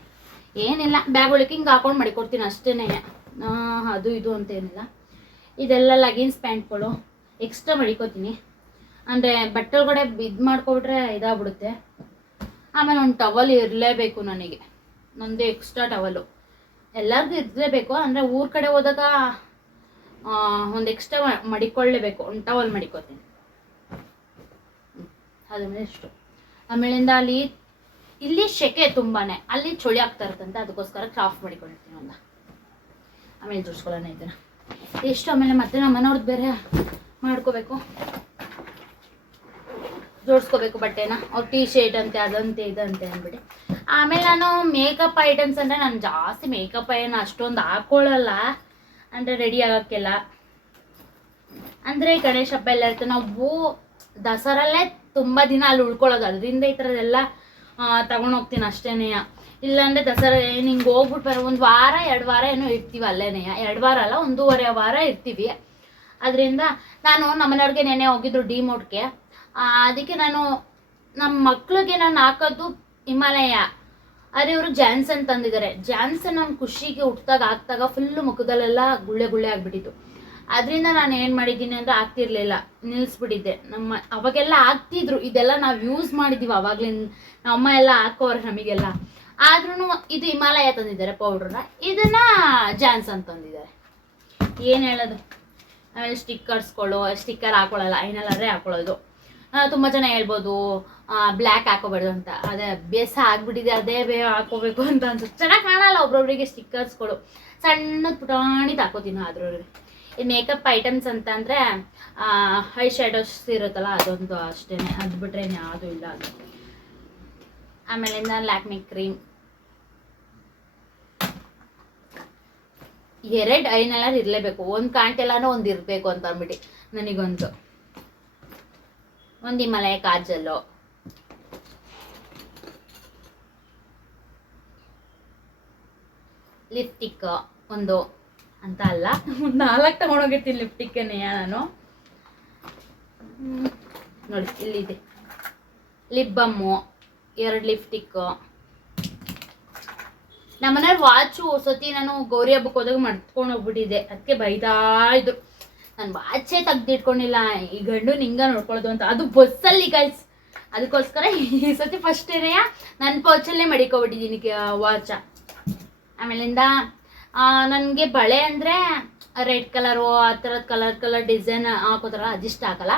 ಏನಿಲ್ಲ. ಬ್ಯಾಗ್ ಒಳಗೆ ಹಿಂಗೆ ಹಾಕೊಂಡು ಮಡಿಕೊಡ್ತೀನಿ ಅಷ್ಟೇ ಅದು ಇದು ಅಂತ ಏನಿಲ್ಲ. ಇದೆಲ್ಲ ಲಗಿನ್ಸ್ ಪ್ಯಾಂಟ್ಗಳು ಎಕ್ಸ್ಟ್ರಾ ಮಡಿಕೋತೀನಿ. ಅಂದರೆ ಬಟ್ಟೆ ಒಳಗಡೆ ಇದು ಮಾಡ್ಕೊಬಿಟ್ರೆ ಇದಾಗ್ಬಿಡುತ್ತೆ. ಆಮೇಲೆ ಒಂದು ಟವಲ್ ಇರಲೇಬೇಕು ನನಗೆ. ನಂದು ಎಕ್ಸ್ಟ್ರಾ ಟವಲು ಎಲ್ಲರಿಗೂ ಇರಲೇಬೇಕು, ಅಂದರೆ ಊರ ಕಡೆ ಹೋದಾಗ ಒಂದು ಎಕ್ಸ್ಟ್ರಾ ಮಡಿಕೊಳ್ಳೇಬೇಕು. ಒಂದು ಟವಲ್ ಮಡಿಕೋತೀನಿ. ಅದೇ ಇಷ್ಟು. ಆಮೇಲಿಂದ ಅಲ್ಲಿ, ಇಲ್ಲಿ ಶೆಕೆ ತುಂಬಾ ಅಲ್ಲಿ ಚಳಿ ಆಗ್ತಾ ಇರುತ್ತಂತೆ, ಅದಕ್ಕೋಸ್ಕರ ಕ್ರಾಫ್ಟ್ ಮಾಡಿಕೊಂಡಿರ್ತೀನಿ ಒಂದು. ಆಮೇಲೆ ಜೋಡಿಸ್ಕೊಳ್ಳೋಣ ಇದನ್ನ. ಎಷ್ಟು ಆಮೇಲೆ ಮತ್ತೆ ನಮ್ಮ ಮನೆಯವ್ರದ್ದು ಬೇರೆ ಮಾಡ್ಕೋಬೇಕು. ಜೋಡಿಸ್ಕೋಬೇಕು ಬಟ್ಟೆನ. ಅವ್ರು ಟೀ ಶರ್ಟ್ ಅಂತೆ, ಅದಂತೆ, ಇದಂತೆ ಅಂದ್ಬಿಟ್ಟು. ಆಮೇಲೆ ನಾನು ಮೇಕಪ್ ಐಟಮ್ಸ್ ಅಂದರೆ ನಾನು ಜಾಸ್ತಿ ಮೇಕಪ್ ಏನು ಅಷ್ಟೊಂದು ಹಾಕೊಳ್ಳಲ್ಲ ಅಂದರೆ ರೆಡಿ ಆಗೋಕ್ಕೆಲ್ಲ. ಅಂದರೆ ಗಣೇಶ ಹಬ್ಬ ಎಲ್ಲ ಇರುತ್ತೆ ನಾವು ದಸರಲ್ಲೇ ತುಂಬ ದಿನ ಅಲ್ಲಿ ಉಳ್ಕೊಳ್ಳೋದು. ಅದರಿಂದ ಈ ಥರದ್ದೆಲ್ಲ ತಗೊಂಡು ಹೋಗ್ತೀನಿ ಅಷ್ಟೇನೆ. ಇಲ್ಲಾಂದರೆ ದಸರಾ ಏನು ಹಿಂಗೆ ಹೋಗ್ಬಿಟ್ಟು ಒಂದು ವಾರ, ಎರಡು ವಾರ ಏನೋ ಇರ್ತೀವಿ ಅಲ್ಲೇನೆಯ ಎರಡು ವಾರ ಅಲ್ಲ, ಒಂದೂವರೆ ವಾರ ಇರ್ತೀವಿ. ಅದರಿಂದ ನಾನು ನಮ್ಮನೆಯವ್ರಿಗೆ ನೆನೆ ಹೋಗಿದ್ರು ಡಿ ಮೋಡ್ಗೆ ಅದಕ್ಕೆ ನಾನು ನಮ್ಮ ಮಕ್ಳಿಗೆ ನಾನು ಹಾಕೋದು ಹಿಮಾಲಯ. ಆದರೆ ಇವರು ಜಾನ್ಸನ್ ತಂದಿದ್ದಾರೆ. ಜಾನ್ಸನ್ ನಮ್ಮ ಖುಷಿಗೆ ಹುಟ್ಟಿದಾಗ ಹಾಕ್ದಾಗ ಫುಲ್ಲು ಮುಖದಲ್ಲೆಲ್ಲ ಗುಳ್ಳೆ ಗುಳ್ಳೆ ಆಗಿಬಿಟ್ಟಿತ್ತು. ಅದರಿಂದ ನಾನು ಏನು ಮಾಡಿದ್ದೀನಿ ಅಂದರೆ ಆಗ್ತಿರ್ಲಿಲ್ಲ. ನಿಲ್ಲಿಸ್ಬಿಟ್ಟಿದ್ದೆ ನಮ್ಮ, ಅವಾಗೆಲ್ಲ ಆಗ್ತಿದ್ರು. ಇದೆಲ್ಲ ನಾವು ಯೂಸ್ ಮಾಡಿದ್ದೀವಿ ಅವಾಗ್ಲಿಂದ. ನಮ್ಮಮ್ಮ ಎಲ್ಲ ಹಾಕೋರು ನಮಗೆಲ್ಲ. ಆದ್ರೂ ಇದು ಹಿಮಾಲಯ ತಂದಿದ್ದಾರೆ ಪೌಡ್ರನ್ನ ಇದನ್ನ ಜಾನ್ಸನ್ ತಂದಿದ್ದಾರೆ. ಏನು ಹೇಳೋದು? ಆಮೇಲೆ ಸ್ಟಿಕ್ಕರ್ಸ್ಗಳು ಸ್ಟಿಕ್ಕರ್ ಹಾಕೊಳ್ಳಲ್ಲ ಐನಲ್ಲರೇ ಹಾಕೊಳ್ಳೋದು. ತುಂಬ ಜನ ಹೇಳ್ಬೋದು ಬ್ಲ್ಯಾಕ್ ಹಾಕೋಬಾರ್ದು ಅಂತ. ಅದೇ ಅಭ್ಯಾಸ ಆಗ್ಬಿಟ್ಟಿದೆ, ಅದೇ ಬೇ ಹಾಕೋಬೇಕು ಅಂತ ಅನ್ಸುತ್ತೆ. ಚೆನ್ನಾಗಿ ಕಾಣಲ್ಲ ಒಬ್ರೊಬ್ರಿಗೆ ಸ್ಟಿಕ್ಕರ್ಸ್ಗಳು. ಸಣ್ಣ ಪುಟಾಣಿ ಹಾಕೋತೀನಿ ಅದ್ರೊಳಗೆ. ಈ ಮೇಕಪ್ ಐಟಮ್ಸ್ ಅಂತ ಅಂದರೆ ಐ ಶ್ಯಾಡೋಸ್ ಇರುತ್ತಲ್ಲ, ಅದೊಂದು ಅಷ್ಟೇ ಅದು ಬಿಟ್ರೆ ಯಾವುದೂ ಇಲ್ಲ ಅದು. ಆಮೇಲಿಂದ ಲ್ಯಾಕ್ಮಿ ಕ್ರೀಮ್. ಎರಡು ಐನೆಲ್ಲ ಇರಲೇಬೇಕು. ಒಂದು ಕಾಂಟೆಲ್ಲನೂ ಒಂದು ಇರಬೇಕು ಅಂತ ಅಂದ್ಬಿಟ್ಟು ನನಗೊಂದು ಒಂದು ಹಿಮಾಲಯ ಕಾಜಲ್ಲು. ಲಿಪ್ಟಿಕ್ ಒಂದು ಅಂತ ಅಲ್ಲ. ಒಂದು ನಾಲ್ಕು ತಗೊಂಡೋಗಿರ್ತೀನಿ ಲಿಪ್ಟಿಕ್ಕೆನೆ ನಾನು. ನೋಡಿ ಇಲ್ಲಿದೆ. ಲಿಪ್ ಬಮ್ಮು ಎರಡು ಲಿಪ್ಟಿಕ್ಕು ನಮ್ಮನೆಯವ್ರ ವಾಚು ಸತಿ ನಾನು ಗೌರಿ ಹಬ್ಬಕ್ಕೆ ಹೋದಾಗ ಮಡ್ಕೊಂಡು ಹೋಗ್ಬಿಟ್ಟಿದ್ದೆ. ಅದಕ್ಕೆ ಬೈದಾ ಇದ್ರು ನಾನು ವಾಚೇ ತೆಗ್ದಿಟ್ಕೊಂಡಿಲ್ಲ. ಈ ಗಂಡು ನಿಂಗ ನೋಡ್ಕೊಳ್ಳೋದು ಅಂತ. ಅದು ಬಸ್ಸಲ್ಲಿ ಗೈಸ್ ಅದಕ್ಕೋಸ್ಕರ ಈ ಸತಿ ಫಸ್ಟ್ ಏನೆಯ ನನ್ನ ಪೌಚಲ್ಲೇ ಮಡಿಕೊಬಿಟ್ಟಿದ್ದೀನಿ ವಾಚ ಆಮೇಲಿಂದ ನನಗೆ ಬಳೆ ಅಂದರೆ ರೆಡ್ ಕಲರು ಆ ಥರದ ಕಲರ್ ಕಲರ್ ಡಿಸೈನ್ ಹಾಕೋತಾರಲ್ಲ ಅದಿಷ್ಟ ಆಗಲ್ಲ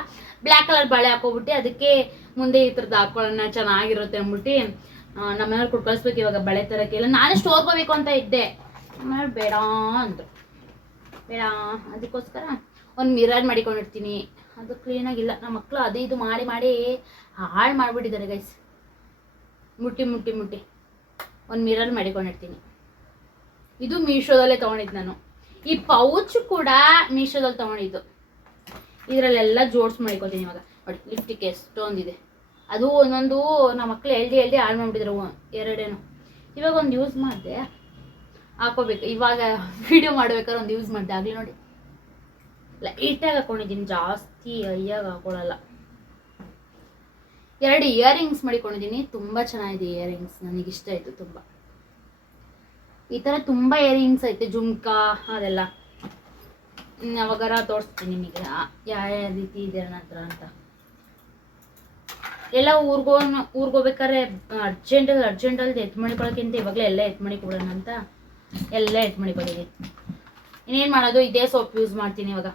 ಬ್ಲ್ಯಾಕ್ ಕಲರ್ ಬಳೆ ಹಾಕೋಬಿಟ್ಟು ಅದಕ್ಕೆ ಮುಂದೆ ಈ ಥರದ್ದು ಹಾಕೊಳ್ಳೋಣ, ಚೆನ್ನಾಗಿರುತ್ತೆ ಅಂದ್ಬಿಟ್ಟು ನಮ್ಮ ಮನೆಯವ್ರು ಕೊಟ್ಟು ಕಳಿಸ್ಬೇಕು ಇವಾಗ ಬಳೆ ತರಕ್ಕೆಲ್ಲ. ನಾನೇ ಸ್ಟೋರ್ ಹೋಗ್ಬೇಕು ಅಂತ ಇದ್ದೆ. ಆಮೇಲೆ ಬೇಡ ಅಂದರು. ಬೇಡ, ಅದಕ್ಕೋಸ್ಕರ ಒಂದು ಮಿರರ್ ಮಾಡಿಕೊಂಡಿರ್ತೀನಿ. ಅದು ಕ್ಲೀನಾಗಿಲ್ಲ ನಮ್ಮ ಮಕ್ಕಳು ಅದು ಇದು ಮಾಡಿ ಮಾಡಿ ಹಾಳು ಮಾಡಿಬಿಟ್ಟಿದ್ದಾರೆ ಗೈಸ್ ಮುಟ್ಟಿ ಮುಟ್ಟಿ ಮುಟ್ಟಿ. ಒಂದು ಮಿರರ್ ಮಾಡಿಕೊಂಡಿರ್ತೀನಿ. ಇದು ಮೀಶೋದಲ್ಲೇ ತೊಗೊಂಡಿದ್ದು ನಾನು. ಈ ಪೌಚ್ ಕೂಡ ಮೀಶೋದಲ್ಲಿ ತೊಗೊಂಡಿದ್ದು. ಇದರಲ್ಲೆಲ್ಲ ಜೋಡ್ಸ್ ಮಾಡಿಕೊತೀನಿ ಇವಾಗ. ನೋಡಿ ಲಿಫ್ಟಿಗೆ ಎಷ್ಟೊಂದಿದೆ. ಅದು ಒಂದೊಂದು ನಮ್ಮ ಮಕ್ಳು ಎಲ್ಡಿ ಎಲ್ಡಿ ಹಾಳು ಮಾಡಿಬಿಟ್ಟಿದ್ರು ಎರಡೇನು. ಇವಾಗ ಒಂದು ಯೂಸ್ ಮಾಡಿದೆ, ಹಾಕೋಬೇಕು. ಇವಾಗ ವಿಡಿಯೋ ಮಾಡ್ಬೇಕಾದ್ರೆ ಒಂದು ಯೂಸ್ ಮಾಡಿದೆ. ಆಗಲಿ ನೋಡಿ. ಲೈಟಾಗಿ ಹಾಕೊಂಡಿದ್ದೀನಿ, ಜಾಸ್ತಿ ಅಯ್ಯಾಗಿ ಹಾಕೊಳ್ಳಲ್ಲ ಎರಡು ಇಯರಿಂಗ್ಸ್ ಮಾಡಿಕೊಂಡಿದ್ದೀನಿ. ತುಂಬ ಚೆನ್ನಾಗಿದೆ ಇಯರಿಂಗ್ಸ್ ನನಗೆ ಇಷ್ಟ ಆಯಿತು ತುಂಬ. ಈ ಥರ ತುಂಬ ಇಯರಿಂಗ್ಸ್ ಐತೆ, ಜುಮ್ಕಾ, ಅದೆಲ್ಲ. ಯಾವಾಗಾರ ತೋರಿಸ್ತೀನಿ ನಿಮಗೆ. ಯಾವ ಯಾವ ರೀತಿ ಇದೆ ನನ್ನ ಹತ್ರ ಅಂತ. ಎಲ್ಲ ಊರ್ಗೋ ಊರ್ಗೋಬೇಕಾದ್ರೆ ಅರ್ಜೆಂಟಲ್ಲಿ ಅರ್ಜೆಂಟಲ್ಲಿ ಎತ್ ಮಾಡಿಕೊಳ್ಳೋಕ್ಕಿಂತ ಇವಾಗಲೇ ಎಲ್ಲ ಎತ್ ಮಾಡಿಕೊಡೋಣ ಅಂತ ಎಲ್ಲ ಎತ್ತು ಮಾಡಿಕೊಂಡಿದ್ದೀನಿ ಇನ್ನೇನು ಮಾಡೋದು? ಇದೇ ಸೋಪ್ ಯೂಸ್ ಮಾಡ್ತೀನಿ ಇವಾಗ.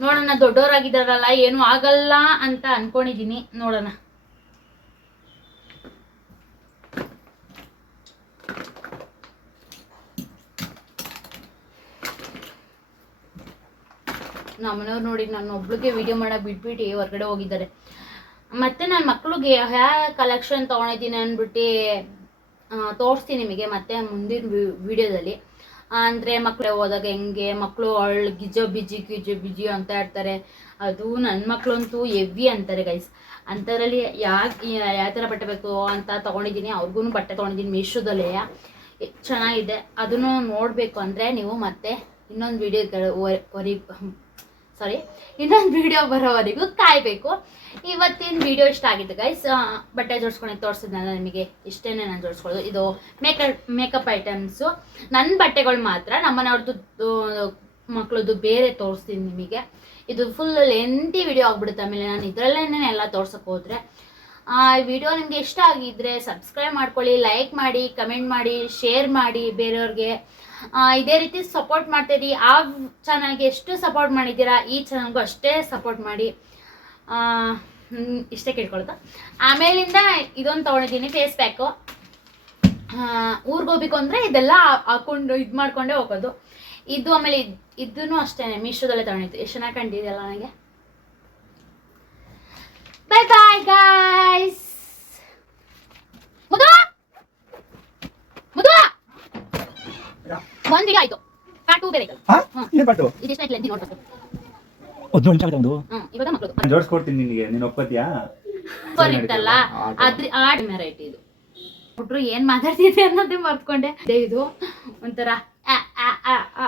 ನೋಡೋಣ, ದೊಡ್ಡವರಾಗಿದ್ದಾರಲ್ಲ, ಏನೂ ಆಗಲ್ಲ ಅಂತ ಅನ್ಕೊಂಡಿದ್ದೀನಿ. ನೋಡೋಣ. ನಮ್ಮನೆಯವ್ರು ನೋಡಿ ನಾನು ಒಬ್ಳಿಗೆ ವಿಡಿಯೋ ಮಾಡಕ್ಕೆ ಬಿಟ್ಬಿಟ್ಟು ಹೊರಗಡೆ ಹೋಗಿದ್ದಾರೆ. ಮತ್ತೆ ನನ್ನ ಮಕ್ಳಿಗೆ ಹ್ಯಾ ಕಲೆಕ್ಷನ್ ತೊಗೊಂಡಿದ್ದೀನಿ ಅಂದ್ಬಿಟ್ಟು ತೋರಿಸ್ತೀನಿ ನಿಮಗೆ ಮತ್ತೆ ಮುಂದಿನ ವಿಡಿಯೋದಲ್ಲಿ. ಅಂದರೆ ಮಕ್ಕಳು ಹೋದಾಗ ಹೆಂಗೆ ಮಕ್ಕಳು ಅಳ್ ಗಿಜ ಬಿಜಿ ಗಿಜ ಬಿಜಿ ಅಂತ ಇರ್ತಾರೆ ಅದು ನನ್ನ ಮಕ್ಕಳಂತೂ ಹೆವಿ ಅಂತಾರೆ ಗೈಸ್ ಅಂಥದ್ರಲ್ಲಿ ಯಾಕೆ, ಯಾವ ಥರ ಬಟ್ಟೆ ಬೇಕು ಅಂತ ತೊಗೊಂಡಿದ್ದೀನಿ ಅವ್ರಿಗೂ ಬಟ್ಟೆ ತೊಗೊಂಡಿದ್ದೀನಿ ಮೀಶೋದಲ್ಲೇ. ಚೆನ್ನಾಗಿದೆ. ಅದನ್ನು ನೋಡಬೇಕು ಅಂದರೆ ನೀವು ಮತ್ತೆ ಇನ್ನೊಂದು ವಿಡಿಯೋವರೆಗೆ ಸಾರಿ ಇನ್ನೊಂದು ವಿಡಿಯೋ ಬರೋವರೆಗೂ ಕಾಯಬೇಕು. ಇವತ್ತಿನ ವಿಡಿಯೋ ಇಷ್ಟ ಆಗಿತ್ತು ಗೈಸ್ ಬಟ್ಟೆ ಜೋಡಿಸ್ಕೊಂಡು ತೋರಿಸಿದ್ನಲ್ಲ ನಿಮಗೆ? ಇಷ್ಟೇ ನಾನು ಜೋಡಿಸ್ಕೊಳ್ಳೋದು. ಇದು ಮೇಕಪ್ ಮೇಕಪ್ ಐಟಮ್ಸು ನನ್ನ ಬಟ್ಟೆಗಳು ಮಾತ್ರ ನಮ್ಮನೆಯವ್ರದ್ದು ಮಕ್ಕಳದ್ದು ಬೇರೆ ತೋರಿಸ್ತೀನಿ ನಿಮಗೆ. ಇದು ಫುಲ್ ಲೆಂತಿ ವಿಡಿಯೋ ಆಗ್ಬಿಡುತ್ತೆ. ಆಮೇಲೆ ನಾನು ಇದರಲ್ಲೇ ಎಲ್ಲ ತೋರ್ಸಕ್ಕೆ ಹೋದರೆ. ಈ ವಿಡಿಯೋ ನಿಮಗೆ ಇಷ್ಟ ಆಗಿದ್ರೆ ಸಬ್ಸ್ಕ್ರೈಬ್ ಮಾಡ್ಕೊಳ್ಳಿ ಲೈಕ್ ಮಾಡಿ ಕಮೆಂಟ್ ಮಾಡಿ ಶೇರ್ ಮಾಡಿ ಬೇರೆಯವ್ರಿಗೆ. ಆ, ಇದೇ ರೀತಿ ಸಪೋರ್ಟ್ ಮಾಡ್ತೀರಿ ಆ ಚಾನಲ್ಗೆ ಎಷ್ಟು ಸಪೋರ್ಟ್ ಮಾಡಿದ್ದೀರಾ, ಈ ಚಾನಲ್ಗೂ ಅಷ್ಟೇ ಸಪೋರ್ಟ್ ಮಾಡಿ. ಇಷ್ಟೇ ಕೇಳ್ಕೊಳ್ತಾ. ಆಮೇಲಿಂದ ಇದೊಂದು ತೊಗೊಂಡಿದ್ದೀನಿ ಫೇಸ್ ಪ್ಯಾಕು ಊರಿಗೆ ಹೋಗ್ಬೇಕು ಅಂದರೆ ಇದೆಲ್ಲ ಹಾಕೊಂಡು, ಇದು ಮಾಡ್ಕೊಂಡೇ ಹೋಗೋದು. ಇದು ಆಮೇಲೆ ಇದ್- ಅಷ್ಟೇ ಮೀಶೋದಲ್ಲೇ ತಗೊಂಡಿದ್ದು. ಎಷ್ಟು ಚೆನ್ನಾಗಿ ಕಂಡಿದೆಯಲ್ಲ ನನಗೆ. ಬಾಯ್ ಬಾಯ್ ಗಾಯ್ಸ್ ಮುದು ಮುದು ಆಯ್ತು. ಪಾರ್ಟ್ ಬೇರೆ ಇದೆ ಹಾ? ಹ್ಮ್. ಏನ್ ಪಾಟು ಇದಿಷ್ಟ ಆಯ್ತು ಲೆಂತಿ ನೋಡ್ಬೇಕು. ಒಂದು ನಿಮಿಷ ಆಗುತ್ತೆ ಒಂದು. ಹ್ಮ್ ಇವಾಗ ಮಕ್ಕಳು ನಾನು ಜೋಡಿಸ್ಕೊಡ್ತೀನಿ ನಿನಗೆ. ನೀನು ಒಪ್ಪತ್ಯಾ ಫೋನ್ ಇತ್ತಲ್ಲ? ಅದ್ರ ಆ ವೆರೈಟಿ ಇದು. ಹುಟ್ರು ಏನ್ ಮಾತಾಡ್ತಿದ್ದೆ ಅನ್ನೋದೇ ಮರ್ತ್ಕೊಂಡೆ. ಇದು ಒಂಥರ ಆ, ಆ, ಆ, ಆ.